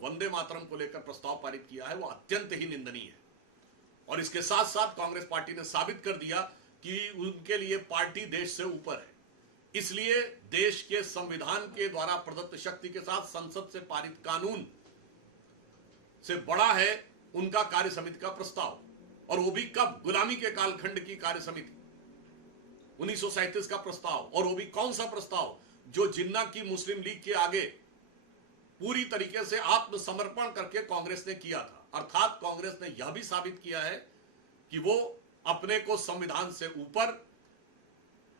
वंदे मातरम को लेकर प्रस्ताव पारित किया है वो अत्यंत ही निंदनीय है। और इसके साथ साथ कांग्रेस पार्टी ने साबित कर दिया कि उनके लिए पार्टी देश से ऊपर है। इसलिए देश के संविधान के द्वारा प्रदत्त शक्ति के साथ संसद से पारित कानून से बड़ा है उनका कार्य समिति का प्रस्ताव। और वो भी कब? गुलामी के कालखंड की कार्य समिति 1937 का प्रस्ताव। और वो भी कौन सा प्रस्ताव? जो जिन्ना की मुस्लिम लीग के आगे पूरी तरीके से आत्मसमर्पण करके कांग्रेस ने किया था। अर्थात कांग्रेस ने यह भी साबित किया है कि वो अपने को संविधान से ऊपर,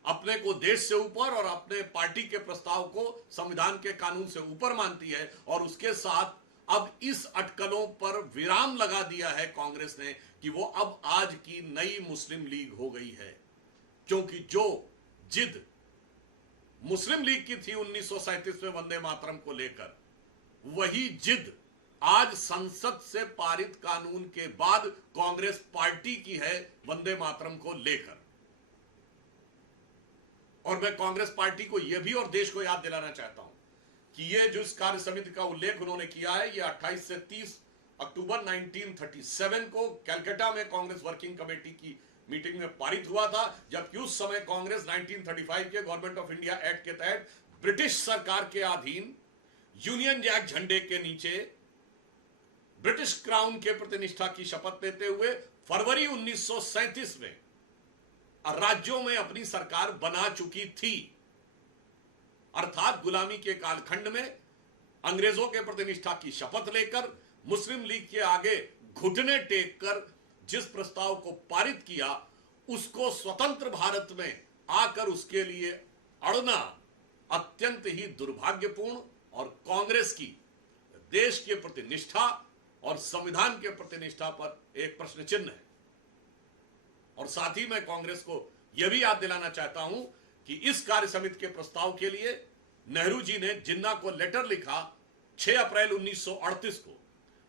अपने को देश से ऊपर और अपने पार्टी के प्रस्ताव को संविधान के कानून से ऊपर मानती है। और उसके साथ अब इस अटकलों पर विराम लगा दिया है कांग्रेस ने कि वो अब आज की नई मुस्लिम लीग हो गई है। क्योंकि जो जिद मुस्लिम लीग की थी 1937 में वंदे मातरम को लेकर, वही जिद आज संसद से पारित कानून के बाद कांग्रेस पार्टी की है वंदे मातरम को लेकर। और मैं कांग्रेस पार्टी को यह भी और देश को याद दिलाना चाहता हूं कि यह जो इस कार्य समिति का उल्लेख उन्होंने किया है, यह 28 से 30 अक्टूबर 1937 को कलकत्ता में कांग्रेस वर्किंग कमेटी की मीटिंग में पारित हुआ था, जबकि उस समय कांग्रेस 1935 के गवर्नमेंट ऑफ इंडिया एक्ट के तहत ब्रिटिश सरकार के अधीन यूनियन जैक झंडे के नीचे ब्रिटिश क्राउन के प्रतिनिष्ठा की शपथ लेते हुए फरवरी 1937 में राज्यों में अपनी सरकार बना चुकी थी। अर्थात गुलामी के कालखंड में अंग्रेजों के प्रतिनिष्ठा की शपथ लेकर मुस्लिम लीग के आगे घुटने टेक कर जिस प्रस्ताव को पारित किया, उसको स्वतंत्र भारत में आकर उसके लिए अड़ना अत्यंत ही दुर्भाग्यपूर्ण और कांग्रेस की देश के प्रति निष्ठा और संविधान के प्रति निष्ठा पर एक प्रश्न चिन्ह है। और साथ ही मैं कांग्रेस को यह भी याद दिलाना चाहता हूं कि इस कार्य समिति के प्रस्ताव के लिए नेहरू जी ने जिन्ना को लेटर लिखा 6 अप्रैल 1938 को,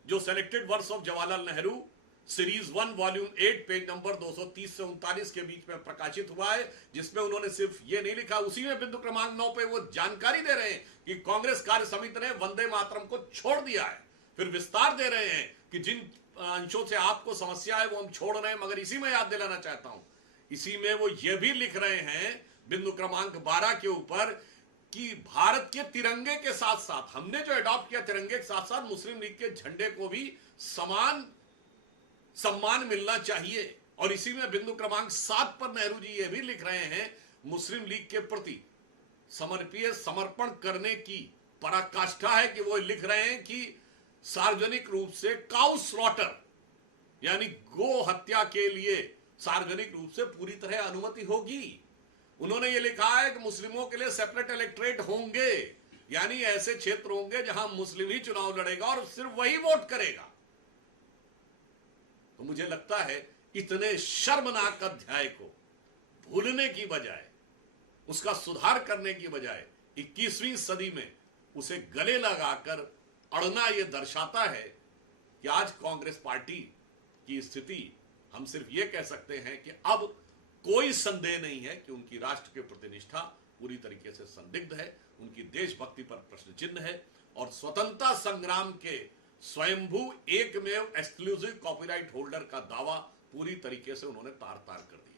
जो selected works of Jawaharlal Nehru series 1 volume 8 page number 230 से 39 के बीच में प्रकाशित हुआ है, जिसमें उन्होंने सिर्फ ये नहीं लिखा, उसी में बिंदु क्रमांक 9 पे वो जानकारी दे रहे हैं कि कांग्रेस कार्य समिति ने वंदे मातरम को छोड़ दिया है। फिर विस्तार दे रहे हैं कि जिन अंशों से आपको समस्या है वो हम छोड़ रहे हैं। मगर इसी में याद दिलाना चाहता हूं, इसी में वो ये भी लिख रहे हैं बिंदु क्रमांक 12 के ऊपर कि भारत के तिरंगे के साथ साथ, हमने जो अडॉप्ट किया तिरंगे के साथ साथ मुस्लिम लीग के झंडे को भी समान सम्मान मिलना चाहिए। और इसी में बिंदु क्रमांक 7 पर नेहरू जी ये भी लिख रहे हैं, मुस्लिम लीग के प्रति समर्पण करने की पराकाष्ठा है कि वो लिख रहे हैं कि सार्वजनिक रूप से काउ स्लॉटर यानी गो हत्या के लिए सार्वजनिक रूप से पूरी तरह अनुमति होगी। उन्होंने ये लिखा है कि मुस्लिमों के लिए सेपरेट इलेक्टोरेट होंगे, यानी ऐसे क्षेत्र होंगे जहां मुस्लिम ही चुनाव लड़ेगा और सिर्फ वही वोट करेगा। तो मुझे लगता है इतने शर्मनाक अध्याय को भूलने की बजाय, उसका सुधार करने की बजाय 21वीं सदी में उसे गले लगाकर अड़ना यह दर्शाता है कि आज कांग्रेस पार्टी की स्थिति, हम सिर्फ यह कह सकते हैं कि अब कोई संदेह नहीं है कि उनकी राष्ट्र के प्रति निष्ठा पूरी तरीके से संदिग्ध है, उनकी देशभक्ति पर प्रश्न चिन्ह है और स्वतंत्रता संग्राम के स्वयंभू एकमेव एक्सक्लूसिव कॉपीराइट होल्डर का दावा पूरी तरीके से उन्होंने तार तार कर दिया।